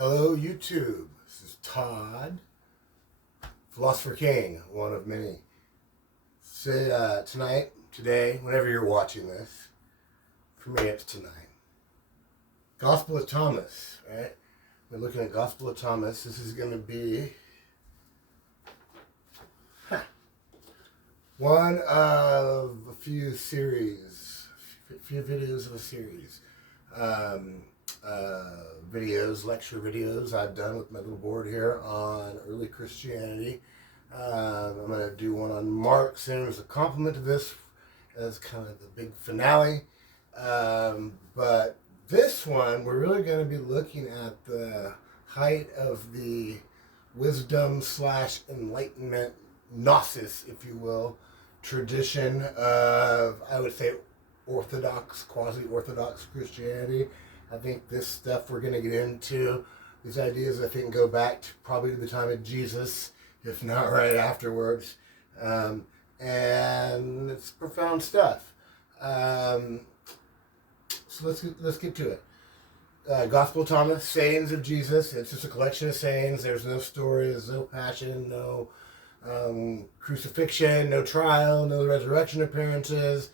Hello, YouTube. This is Todd, Philosopher King, one of many. Today, whenever you're watching this, for me it's tonight. Gospel of Thomas, right? We're looking at Gospel of Thomas. This is going to be one of a few videos of a series. Lecture videos I've done with my little board here on early Christianity. I'm going to do one on Mark soon as a complement to this, as kind of the big finale. But this one, we're really going to be looking at the height of the wisdom / enlightenment, gnosis, if you will, tradition of, I would say, Orthodox, quasi-Orthodox Christianity. I think this stuff we're going to get into, these ideas, I think, go back to probably to the time of Jesus, if not right afterwards. And it's profound stuff. So let's get to it. Gospel of Thomas, sayings of Jesus. It's just a collection of sayings. There's no story, there's no passion, no crucifixion, no trial, no resurrection appearances.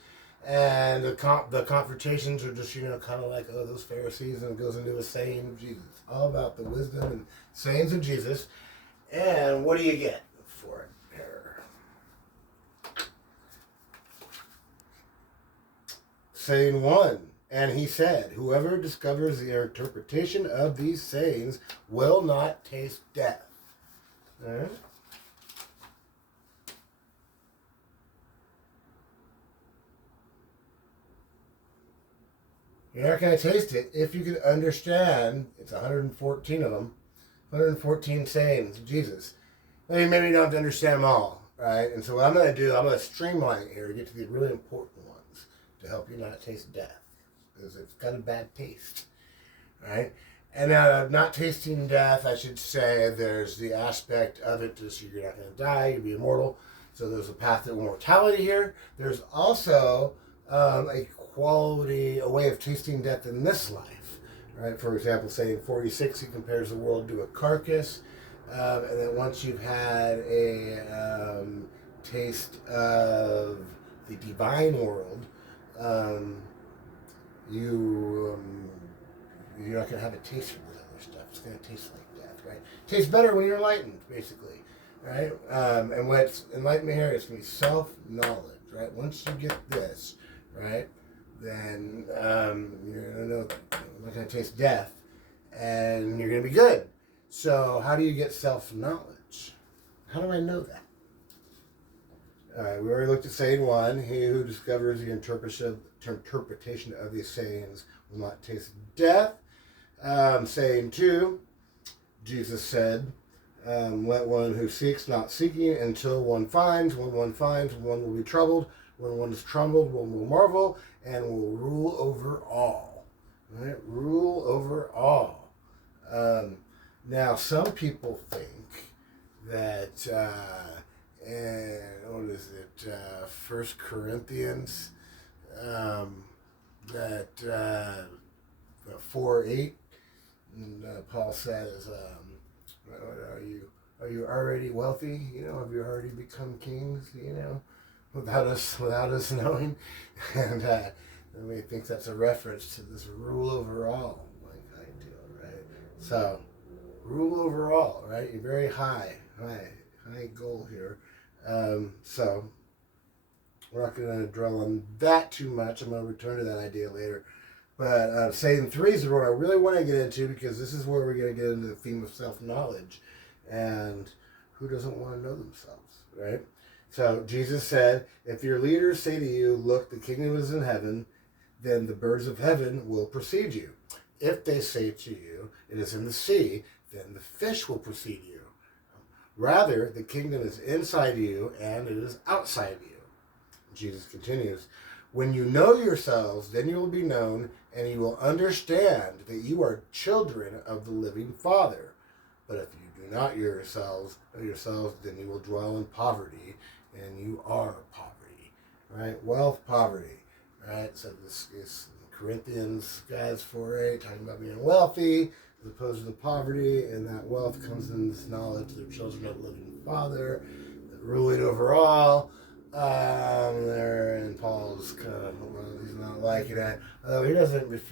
And the confrontations are just, kind of like, oh, those Pharisees, and it goes into a saying of Jesus. All about the wisdom and sayings of Jesus. And what do you get for it here? Saying 1, and he said, whoever discovers the interpretation of these sayings will not taste death. All right? You're not going to taste it if you can understand. It's 114 of them, 114 sayings of Jesus. Maybe you don't have to understand them all, right? And so what I'm going to do, I'm going to streamline it here to get to the really important ones to help you not taste death, because it's got a bad taste, right? And not tasting death, I should say, there's the aspect of it just you're not going to die, you'll be immortal. So there's a path to immortality here. There's also a way of tasting death in this life, right? For example, say in 46, he compares the world to a carcass, and then once you've had a taste of the divine world, you're not going to have a taste for this other stuff. It's going to taste like death, right? Tastes better when you're enlightened, basically, right? And what's enlightenment here is going to be self-knowledge, right? Once you get this, right, then you're not going to taste death, and you're going to be good. So how do you get self-knowledge? How do I know that? All right, we already looked at saying 1, he who discovers the interpretation of these sayings will not taste death. Saying 2, Jesus said, let one who seeks not seeking until one finds. When one finds, one will be troubled. When one is troubled, one will marvel and will rule over all. Right? Rule over all. Now, some people think that, what is it, 1 Corinthians, that 4:8, Paul says, are you already wealthy? Have you already become kings? Without us knowing, and he thinks that's a reference to this rule over all, like ideal, right? So, rule over all, right? You're very high goal here. So, we're not going to dwell on that too much. I'm going to return to that idea later. But saying 3 is the one I really want to get into, because this is where we're going to get into the theme of self-knowledge, and who doesn't want to know themselves, right? So Jesus said, if your leaders say to you, look, the kingdom is in heaven, then the birds of heaven will precede you. If they say to you, it is in the sea, then the fish will precede you. Rather, the kingdom is inside you, and it is outside you. Jesus continues, when you know yourselves, then you will be known, and you will understand that you are children of the living Father. But if you do not know yourselves, then you will dwell in poverty, and you are poverty, right? Wealth, poverty, right? So this is Corinthians, guys, 4:8, talking about being wealthy as opposed to the poverty, and that wealth comes in this knowledge they're children of the living Father, ruling over all. There, and Paul's kind of, well, he's not liking it. He doesn't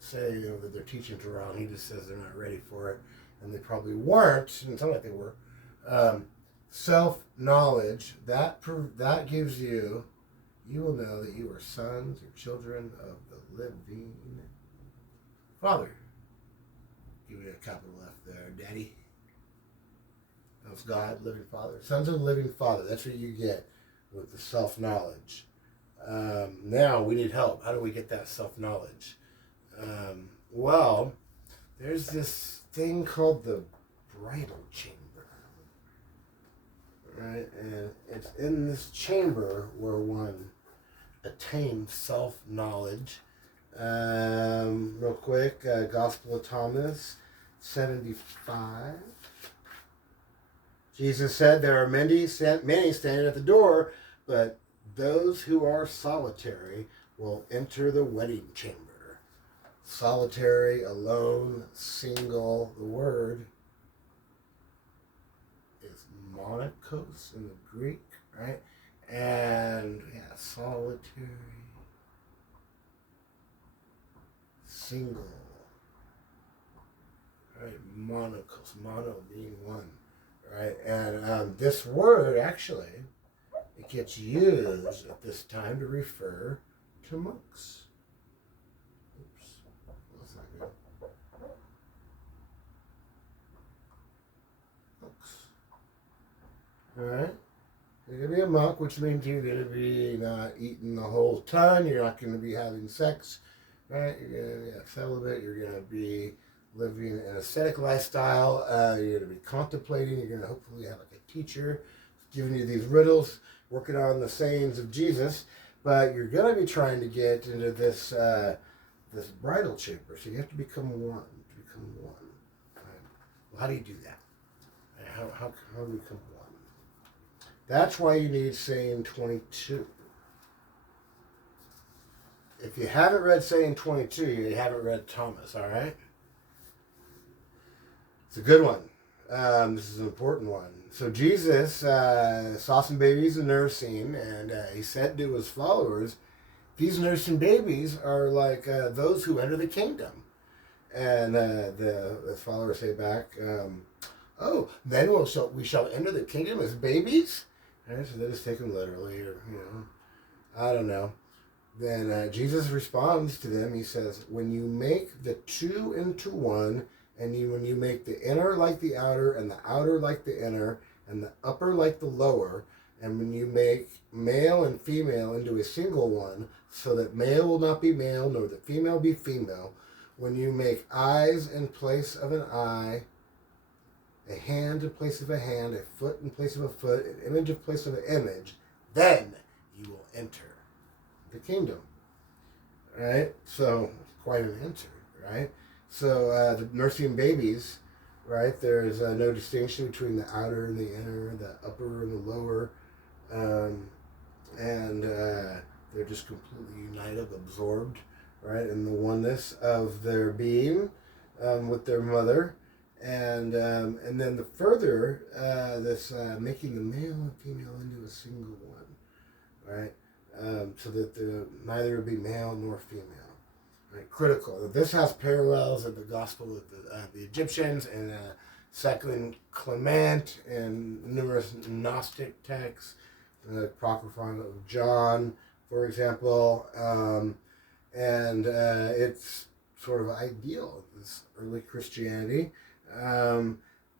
say that they're teaching to wrong. He just says they're not ready for it, and they probably weren't. And it sounds like they were. Self-knowledge that gives you will know that you are sons or children of the living Father. Give me a capital F there, Daddy. That's God, living Father. Sons of the living Father. That's what you get with the self-knowledge. Now we need help. How do we get that self-knowledge? Well, there's this thing called the bridal chamber. Right? And it's in this chamber where one attains self-knowledge. Real quick, Gospel of Thomas 75. Jesus said, there are many standing at the door, but those who are solitary will enter the wedding chamber. Solitary, alone, single. The word is monachos in the Greek, right? And solitary, single, right? Monachos, mono being one, right? And this word actually, it gets used at this time to refer to monks. Oops, that's not good. Monks. All right. You're going to be a monk, which means you're going to be not eating the whole ton. You're not going to be having sex, right? You're going to be celibate. You're going to be living an ascetic lifestyle. You're going to be contemplating. You're going to hopefully have like a teacher giving you these riddles, working on the sayings of Jesus. But you're going to be trying to get into this this bridal chamber. So you have to become one. Right? Well, how do you do that? How do we become one? That's why you need saying 22. If you haven't read saying 22, you haven't read Thomas, all right? It's a good one. This is an important one. So Jesus saw some babies in nursing, and he said to his followers, these nursing babies are like those who enter the kingdom. And the followers say back, oh, then we shall enter the kingdom as babies? Right, so they just take them literally, or, I don't know. Then Jesus responds to them. He says, when you make the two into one, and when you make the inner like the outer, and the outer like the inner, and the upper like the lower, and when you make male and female into a single one, so that male will not be male, nor the female be female, when you make eyes in place of an eye, a hand in place of a hand, a foot in place of a foot, an image in place of an image, then you will enter the kingdom. Right? So, quite an enter, right? So, the nursing babies, right, there's no distinction between the outer and the inner, the upper and the lower, and they're just completely united, absorbed, right, in the oneness of their being with their mother. And then the further, this making the male and female into a single one, right? So that neither will be male nor female, right? Critical. This has parallels in the Gospel of the Egyptians and Second Clement and numerous Gnostic texts, the Apocryphon of John, for example, and it's sort of ideal, this early Christianity,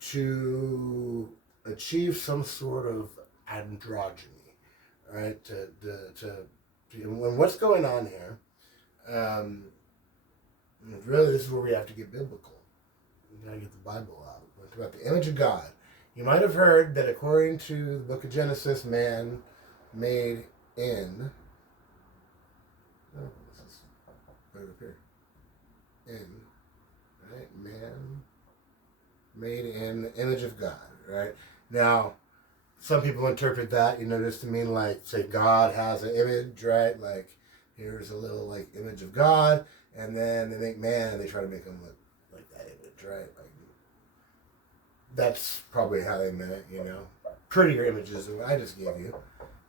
to achieve some sort of androgyny, right? And what's going on here? Really, this is where we have to get biblical. We gotta get the Bible out. It's about the image of God. You might have heard that according to the book of Genesis, man made in. Oh, this is right up here. In, right? Man made in the image of God, right? Now, some people interpret that, just to mean like, say God has an image, right? Like here's a little like image of God, and then they make man and they try to make him look like that image, right? Like, that's probably how they meant it, you know. Prettier images than what I just gave you.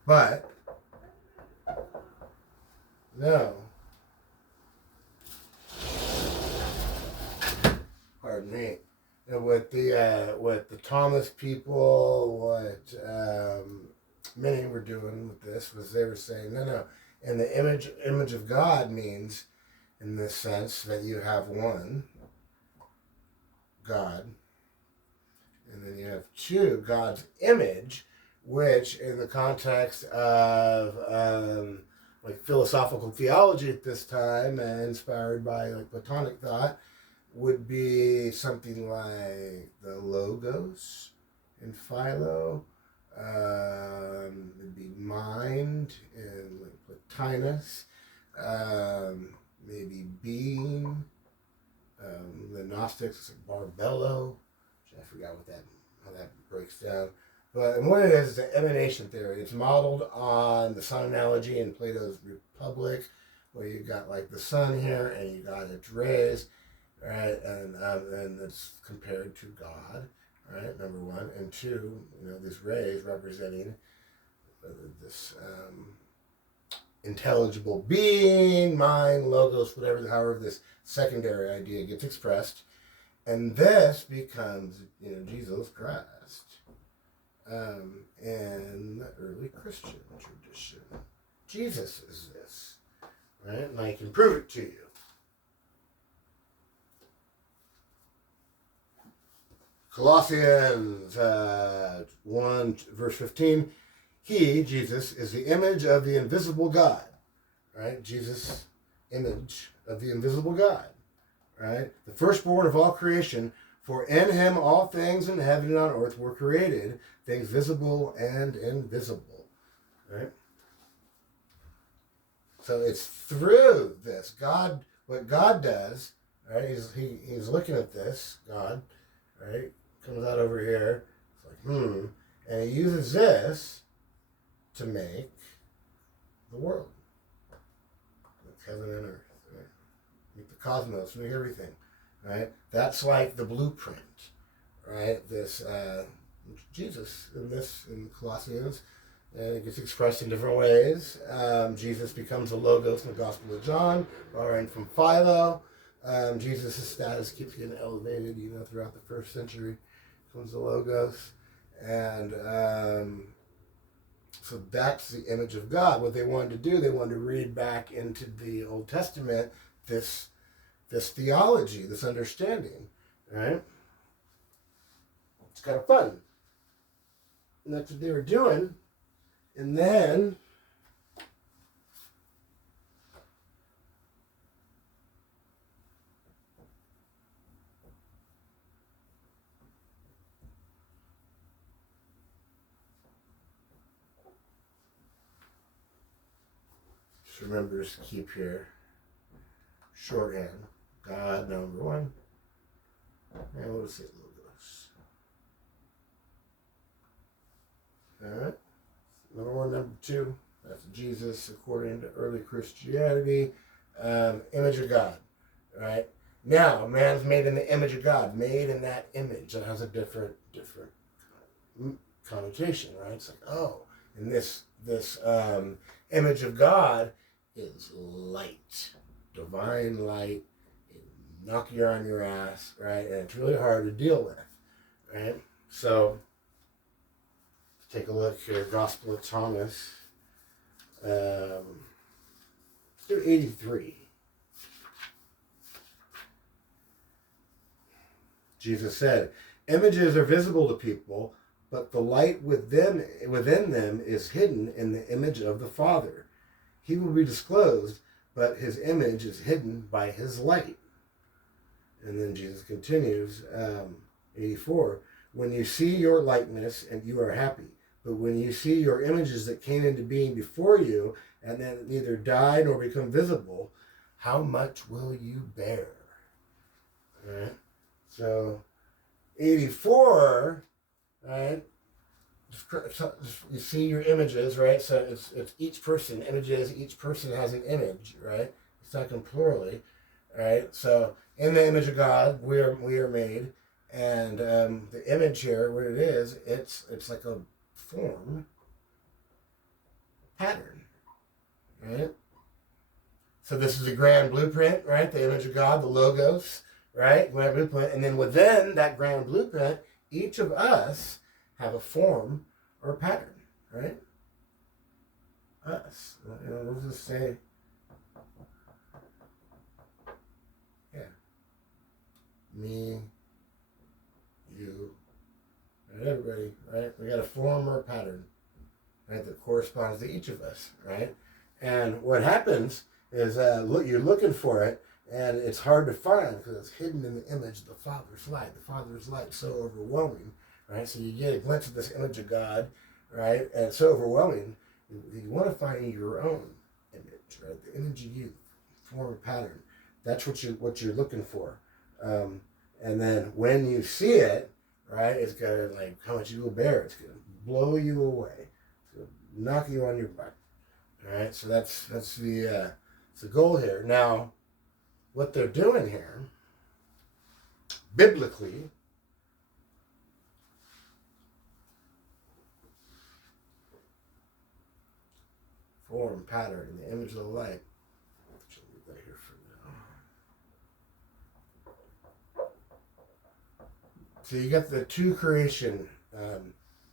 But, no. Pardon me. And with the Thomas people, what many were doing with this was they were saying, no. And the image of God means, in this sense, that you have one, God, and then you have two, God's image, which in the context of like philosophical theology at this time, inspired by like Platonic thought, would be something like the logos in Philo. It'd be mind in like Plotinus. Maybe being. The Gnostics, Barbello. I forgot how that breaks down. But what it is the emanation theory. It's modeled on the sun analogy in Plato's Republic, where you got like the sun here and you got its rays, right? And it's compared to God, right? Number one, and two, these rays representing this intelligible being, mind, logos, however this secondary idea gets expressed. And this becomes, Jesus Christ in the early Christian tradition. Jesus is this, right? And I can prove it to you. Colossians 1, verse 15. He, Jesus, is the image of the invisible God, right? Jesus, image of the invisible God. Right? The firstborn of all creation, for in him all things in heaven and on earth were created, things visible and invisible. Right? So it's through this, God, what God does, right? He's looking at this, God, right? Comes out over here, it's like, and he uses this to make the world. Like heaven and earth. Make the cosmos, make everything, right? That's like the blueprint, right? This Jesus in Colossians, and it gets expressed in different ways. Jesus becomes the logos in the Gospel of John, borrowing from Philo. Jesus' status keeps getting elevated, throughout the first century. Comes the logos, and so that's the image of God. What they wanted to do, they wanted to read back into the Old Testament this theology, this understanding, right? It's kind of fun. And that's what they were doing. And then just remember to keep here. Shorthand. God, number one. And we'll say logos. Alright. Number one, number two. That's Jesus according to early Christianity. Image of God. Right? Now, man's made in the image of God. Made in that image. That has a different connotation, right? It's like, oh, and this image of God is light. Divine light, knock you on your ass, right? And it's really hard to deal with, right? So, take a look here, Gospel of Thomas, do 83. Jesus said, images are visible to people, but the light within them is hidden in the image of the Father. He will be disclosed, but his image is hidden by his light. And then Jesus continues, 84, when you see your likeness and you are happy, but when you see your images that came into being before you and then neither die nor become visible, how much will you bear? All right? So, 84, right? you see your images, right? So it's each person, images, each person has an image, right? It's talking plurally, right? So in the image of God, we are made, and the image here, what it is, it's like a form pattern, right? So this is a grand blueprint, right? The image of God, the logos, right? Grand blueprint, and then within that grand blueprint, each of us have a form or a pattern, right? Us. We'll just say, yeah, me, you, right? Everybody, right? We got a form or a pattern, right, that corresponds to each of us, right? And what happens is you're looking for it, and it's hard to find because it's hidden in the image of the Father's light. The Father's light is so overwhelming, right? So you get a glimpse of this image of God, right? And it's so overwhelming, you want to find your own image, right? The image of you, form a pattern. That's what you're looking for. And then when you see it, right, it's gonna, like, how much you will bear. It's gonna blow you away. It's gonna knock you on your butt. All right. So that's the goal here. Now, what they're doing here, biblically, form, pattern, in the image of the light. I'll leave that here for now. So you got the two creation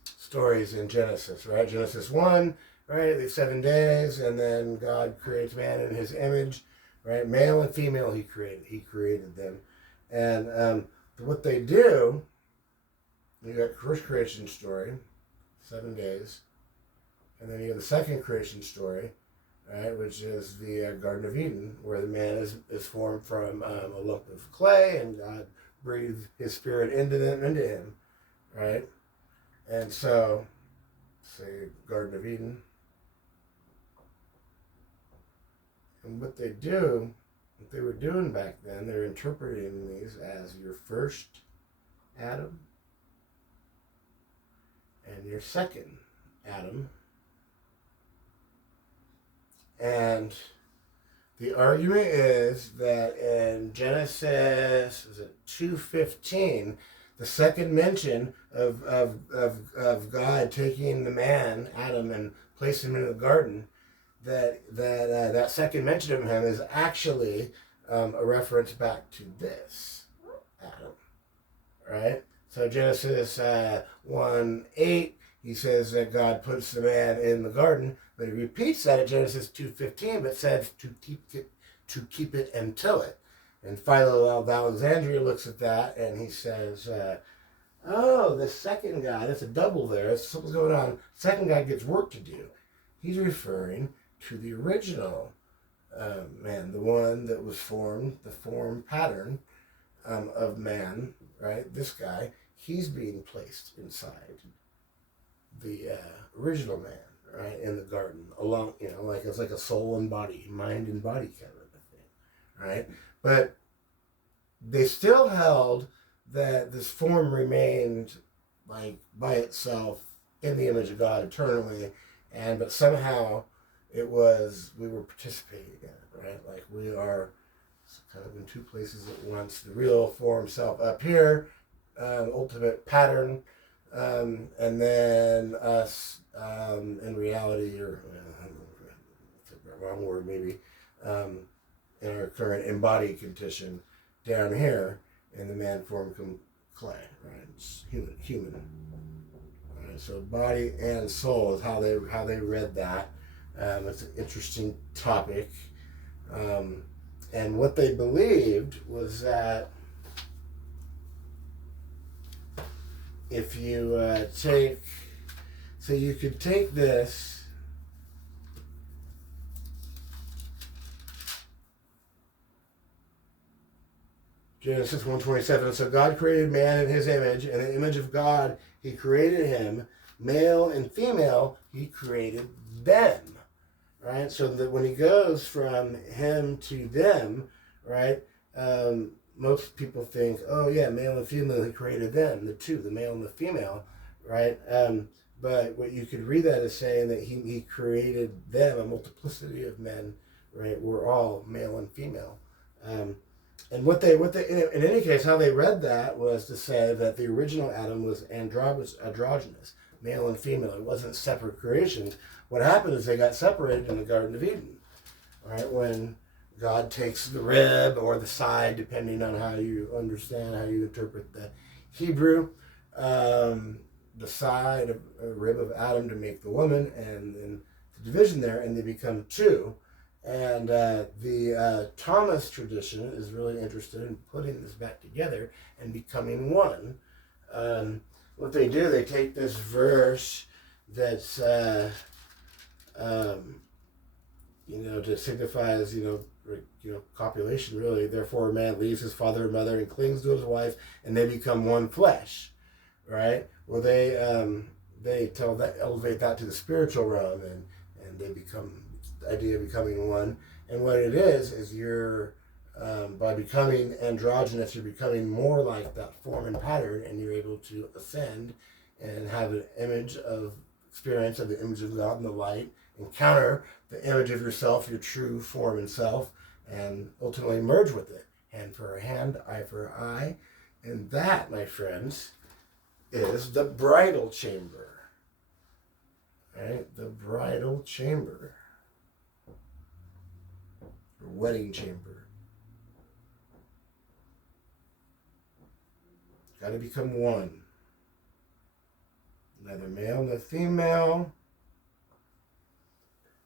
stories in Genesis, right? Genesis 1, right? The 7 days, and then God creates man in his image, right? Male and female he created them. And what they do, you got first creation story, 7 days. And then you have the second creation story, right, which is the Garden of Eden, where the man is formed from a lump of clay, and God breathed his spirit into him, right? And so, say, Garden of Eden. And what they were doing back then, they're interpreting these as your first Adam and your second Adam. And the argument is that in Genesis, is it 2:15, the second mention of God taking the man, Adam, and placing him in the garden, that second mention of him is actually a reference back to this Adam, right? So Genesis 1:8, he says that God puts the man in the garden, but he repeats that at Genesis 2:15, but says to keep it and till it. And Philo of Alexandria looks at that and he says, oh, the second guy, that's a double there, something's going on. Second guy gets work to do. He's referring to the original man, the one that was formed, the form pattern of man, right? This guy, he's being placed inside the original man, right, in the garden, along, like it's like a soul and body, mind and body kind of a thing, right? But they still held that this form remained like by itself in the image of God eternally, but somehow we were participating in it, right? Like we are kind of in two places at once. The real form self up here, ultimate pattern, and then us in reality, or the wrong word maybe, in our current embodied condition down here in the man form clay, right? It's human. Right? So body and soul is how they read that. It's an interesting topic, and what they believed was that if you you could take this, Genesis 1:27, so God created man in his image, and in the image of God he created him, male and female he created them, right? So that when he goes from him to them, right, most people think, oh yeah, male and female, he created them, the two, the male and the female, right? But what you could read that as saying that he created them, a multiplicity of men, right? We're all male and female. And what they in any case, how they read that was to say that the original Adam was androgynous, male and female. It wasn't separate creations. What happened is they got separated in the Garden of Eden, right? When God takes the rib or the side, depending on how you understand, how you interpret the Hebrew, the side of a rib of Adam to make the woman, and then the division there, and they become two. And the Thomas tradition is really interested in putting this back together and becoming one. What they do, they take this verse that's, to signifies, copulation really. Therefore, a man leaves his father and mother and clings to his wife, and they become one flesh, right? Well, they elevate that to the spiritual realm, and they become the idea of becoming one. And what it is you're by becoming androgynous, you're becoming more like that form and pattern, and you're able to ascend and have an image of experience of the image of God in the light, encounter the image of yourself, your true form and self, and ultimately merge with it. Hand for a hand, eye for an eye. And that, my friends, is the bridal chamber. Right? The bridal chamber. Or wedding chamber. Got to become one. Neither male nor female.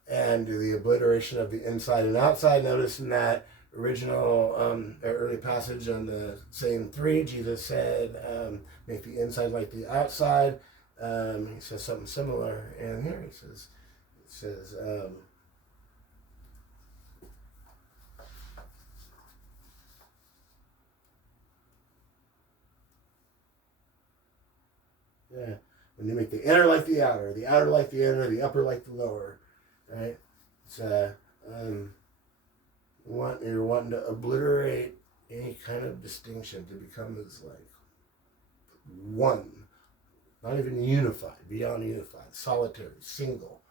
And the obliteration of the inside and outside. Notice in that original early passage on the same 3, Jesus said, make the inside like the outside. He says something similar. And here he says, when you make the inner like the outer like the inner, the upper like the lower. Right? It's you're wanting to obliterate any kind of distinction to become this like one, not even unified, beyond unified, solitary, single.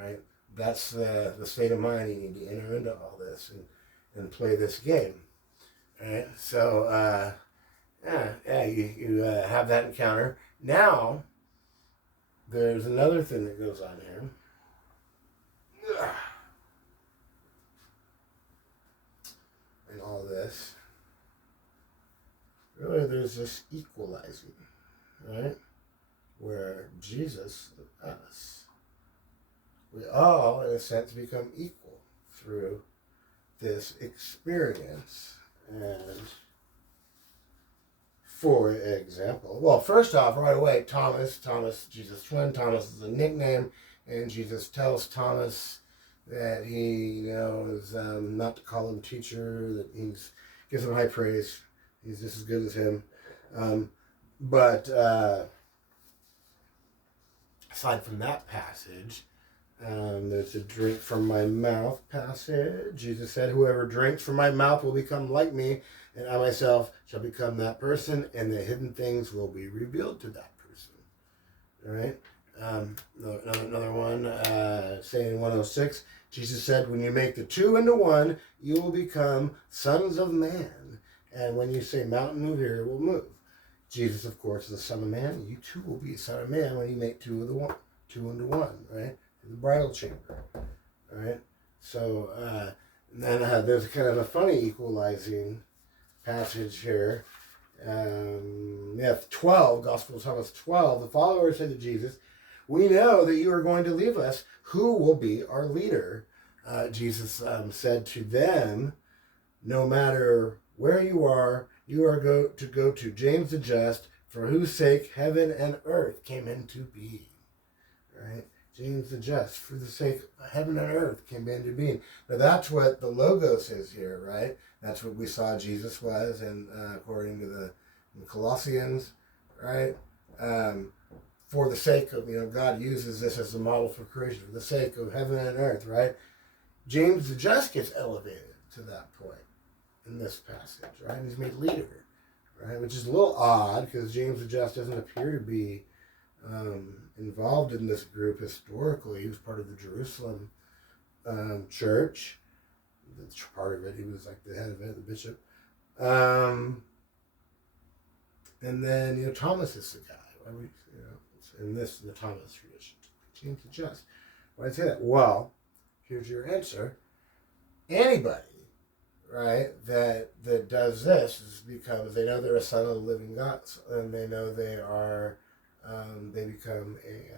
Right? That's the state of mind you need to enter into all this and play this game. Right? So you have that encounter. Now there's another thing that goes on here. And all this, really there's this equalizing, right? Where Jesus and us, we all, in a sense, become equal through this experience. And for example, well, first off, right away, Thomas, Jesus' twin, Thomas is a nickname, and Jesus tells Thomas that he is not to call him teacher, that gives him high praise. He's just as good as him. But aside from that passage, there's a drink from my mouth passage. Jesus said, whoever drinks from my mouth will become like me, and I myself shall become that person, and the hidden things will be revealed to that person. All right? Another one, saying 106, Jesus said, when you make the two into one, you will become sons of man. And when you say mountain, move here, it will move. Jesus, of course, is the Son of Man. You too will be a Son of Man when you make two into one, right? The bridal chamber, right? So, and then there's kind of a funny equalizing passage here. 12, Gospel of Thomas 12, the followers said to Jesus, we know that you are going to leave us. Who will be our leader? Jesus said to them, no matter where you are to go to James the Just, for whose sake heaven and earth came into being. Right? James the Just, for the sake of heaven and earth came into being. Now that's what the Logos is here, right? That's what we saw Jesus was, and according to the Colossians, right? For the sake of, God uses this as a model for creation, for the sake of heaven and earth, right? James the Just gets elevated to that point in this passage, right? He's made leader, right? Which is a little odd because James the Just doesn't appear to be involved in this group historically. He was part of the Jerusalem church. That's part of it. He was like the head of it, the bishop. And then, Thomas is the guy. Why we, in the Thomas tradition. Change the just. Why did I say that? Well, here's your answer. Anybody, right, that does this is because they know they're a son of the living God, and they know they are, they become a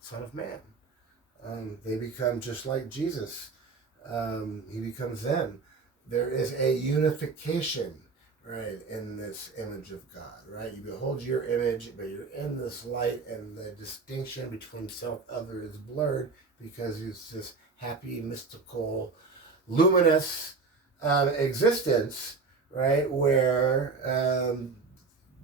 son of man. They become just like Jesus. He becomes them. There is a unification, right, in this image of God, right? You behold your image, but you're in this light, and the distinction between self-other is blurred because it's this happy, mystical, luminous existence, right, where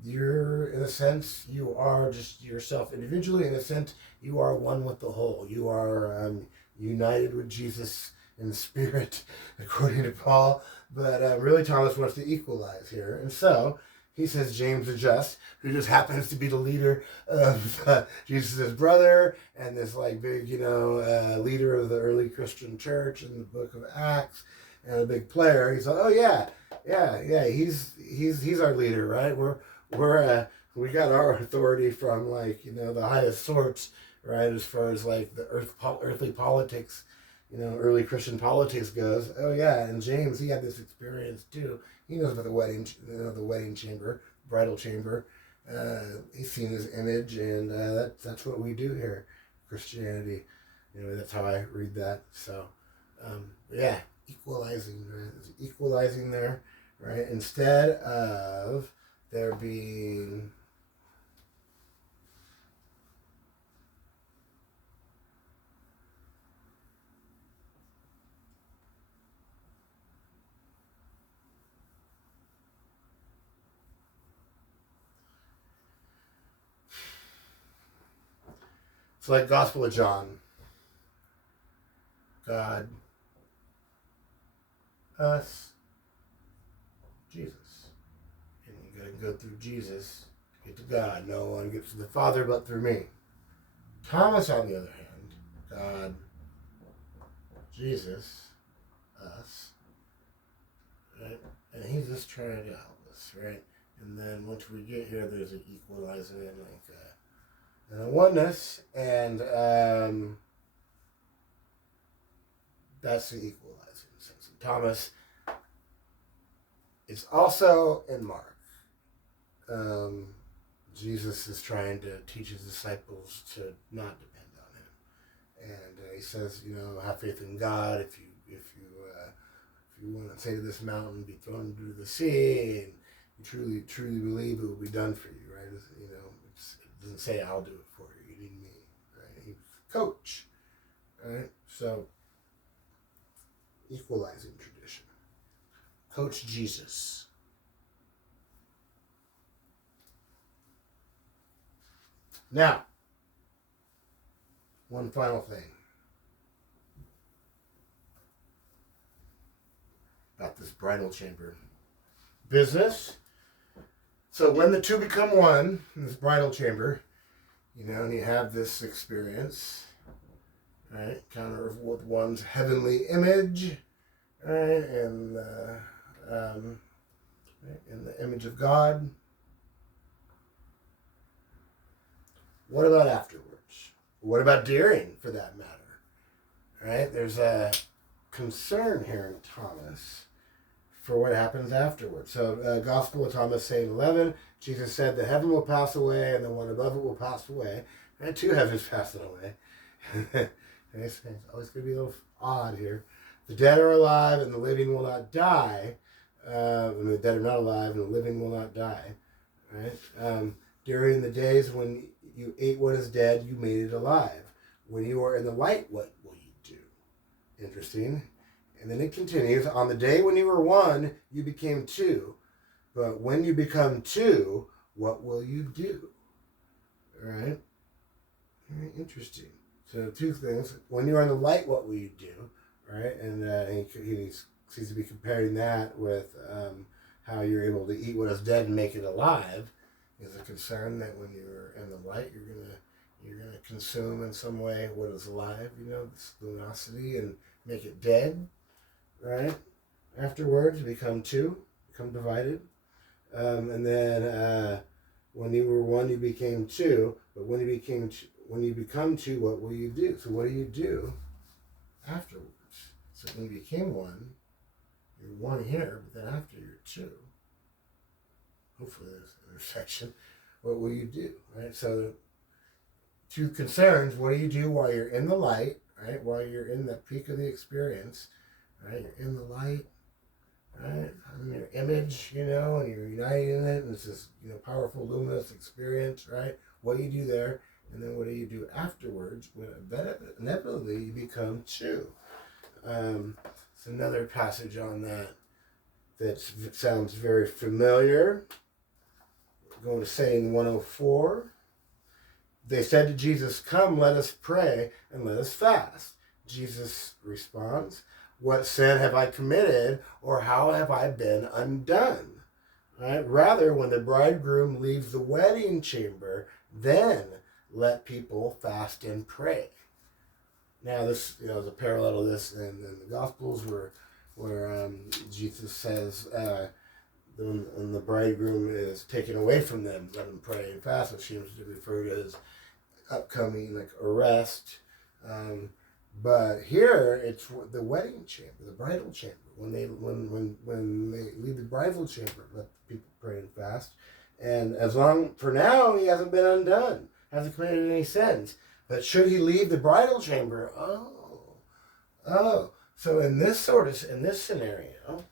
you're, in a sense, you are just yourself individually. In a sense, you are one with the whole. You are united with Jesus in spirit, according to Paul. But really, Thomas wants to equalize here. And so he says James the Just, who just happens to be the leader of Jesus' brother and this like big, leader of the early Christian church in the book of Acts, and a big player. He's like, oh yeah, he's our leader, right? We got our authority from the highest sorts, right? As far as like the earthly politics, early Christian politics goes. Oh yeah, and James, he had this experience too. He knows about the wedding chamber, bridal chamber. He's seen his image, and that's what we do here, Christianity. That's how I read that. So, equalizing, right? There's equalizing there, right? Instead of there being it's like Gospel of John. God, us, Jesus. And you gotta go through Jesus to get to God. No one gets to the Father but through me. Thomas, on the other hand, God, Jesus, us, right? And he's just trying to help us, right? And then once we get here, there's an equalizing and a oneness, and that's the equalizing sense. And Thomas is also in Mark. Jesus is trying to teach his disciples to not depend on him, and he says, have faith in God. If you want to say to this mountain, be thrown into the sea, and you truly believe it will be done for you, right? It doesn't say I'll do it for you. You need me, right? He's coach, right? So equalizing tradition. Coach Jesus. Now, one final thing about this bridal chamber business. So when the two become one in this bridal chamber, and you have this experience, right, kind of with one's heavenly image, right, and in the image of God. What about afterwards? What about during, for that matter? Right? There's a concern here in Thomas for what happens afterwards. So, Gospel of Thomas, saying 11, Jesus said, the heaven will pass away and the one above it will pass away. And two heavens passing away. It's always going to be a little odd here. The dead are alive and the living will not die. And the dead are not alive and the living will not die. Right? During the days when you ate what is dead, you made it alive. When you are in the light, what will you do? Interesting. And then it continues, on the day when you were one, you became two. But when you become two, what will you do? All right? Very interesting. So two things. When you're in the light, what will you do? Right? And he seems to be comparing that with how you're able to eat what is dead and make it alive. Is a concern that when you're in the light, you're going to You're going to consume in some way what is alive, this luminosity, and make it dead, right? Afterwards, become two, become divided. And then when you were one, you became two. But when you become two, what will you do? So what do you do afterwards? So when you became one, you're one here, but then after you're two. Hopefully there's an intersection. What will you do? Right? So two concerns. What do you do while you're in the light? Right? While you're in the peak of the experience. Right? You're in the light. Right? In your image, and you're united in it, and it's this, powerful, luminous experience, right? What do you do there, and then what do you do afterwards when inevitably you become two? It's another passage on that sounds very familiar. We're going to say in 104, they said to Jesus, "Come, let us pray, and let us fast." Jesus responds, "What sin have I committed, or how have I been undone?" Right? Rather, when the bridegroom leaves the wedding chamber, then let people fast and pray. Now, this is a parallel to this in the Gospels, where Jesus says, when the bridegroom is taken away from them, let them pray and fast, which seems to refer to his upcoming arrest. But here it's the wedding chamber, the bridal chamber. When they leave the bridal chamber, let the people pray and fast. And for now, he hasn't been undone, hasn't committed any sins. But should he leave the bridal chamber? So in this scenario,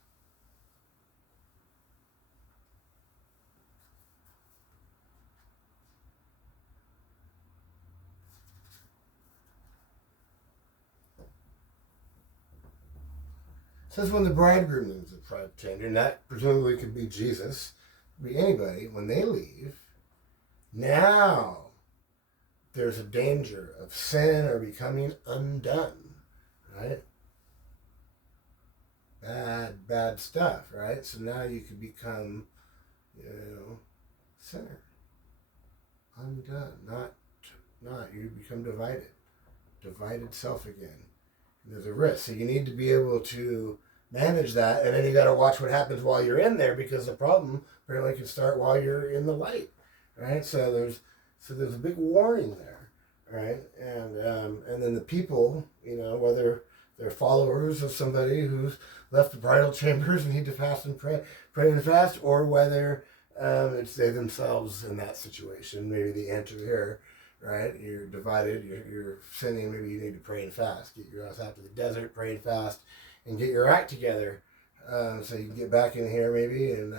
says when the bridegroom leaves the bridal chamber, and that presumably could be Jesus, could be anybody, when they leave, now there's a danger of sin or becoming undone, right? Bad stuff, right? So now you could become, sinner, undone, not you become divided self again. And there's a risk, so you need to be able to manage that, and then you got to watch what happens while you're in there, because the problem apparently can start while you're in the light, right? So there's a big warning there, right? And then the people, whether they're followers of somebody who's left the bridal chambers and need to fast and pray and fast, or whether it's they themselves in that situation. Maybe the answer here, right? You're divided, you're sinning, maybe you need to pray and fast. Get your ass out to the desert, pray and fast, and get your act together, so you can get back in here maybe and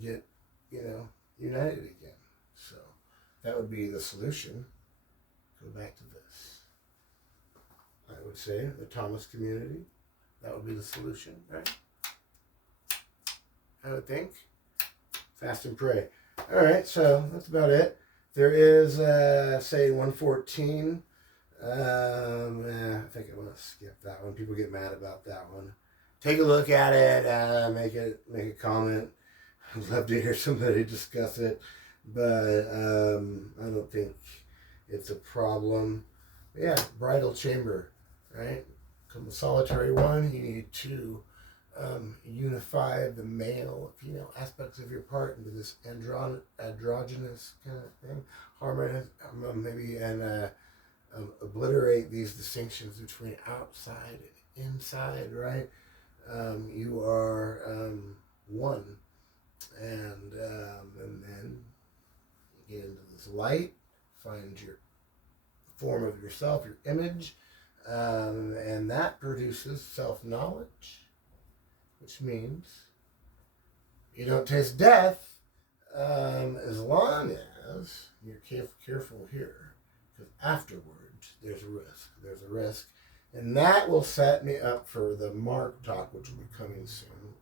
get, united again. So that would be the solution. Go back to this. I would say the Thomas community, that would be the solution, right? I would think. Fast and pray. All right, so that's about it. There is, say, 114. I think I want to skip that one. People get mad about that one. Take a look at it. Make a comment. I'd love to hear somebody discuss it, but I don't think it's a problem. Yeah, bridal chamber, right? Come the solitary one, you need to unify the male, female aspects of your part into this androgynous kind of thing, harmonious, maybe, and obliterate these distinctions between outside and inside, right? You are one, and then you get into this light, find your form of yourself, your image, and that produces self-knowledge, which means you don't taste death as long as you're careful here, because afterwards there's a risk, and that will set me up for the Mark talk, which will be coming soon.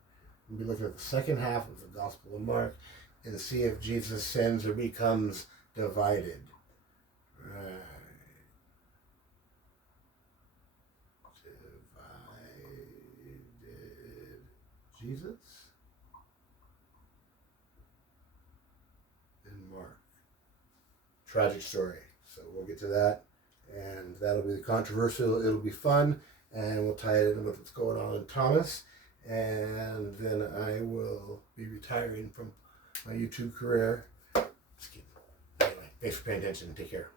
We'll be looking at the second half of the Gospel of Mark and see if Jesus sins or becomes divided. Right. Jesus and Mark. Tragic story. So we'll get to that, and that'll be controversial. It'll be fun, and we'll tie it in with what's going on in Thomas. And then I will be retiring from my YouTube career. Just kidding. Anyway, thanks for paying attention. Take care.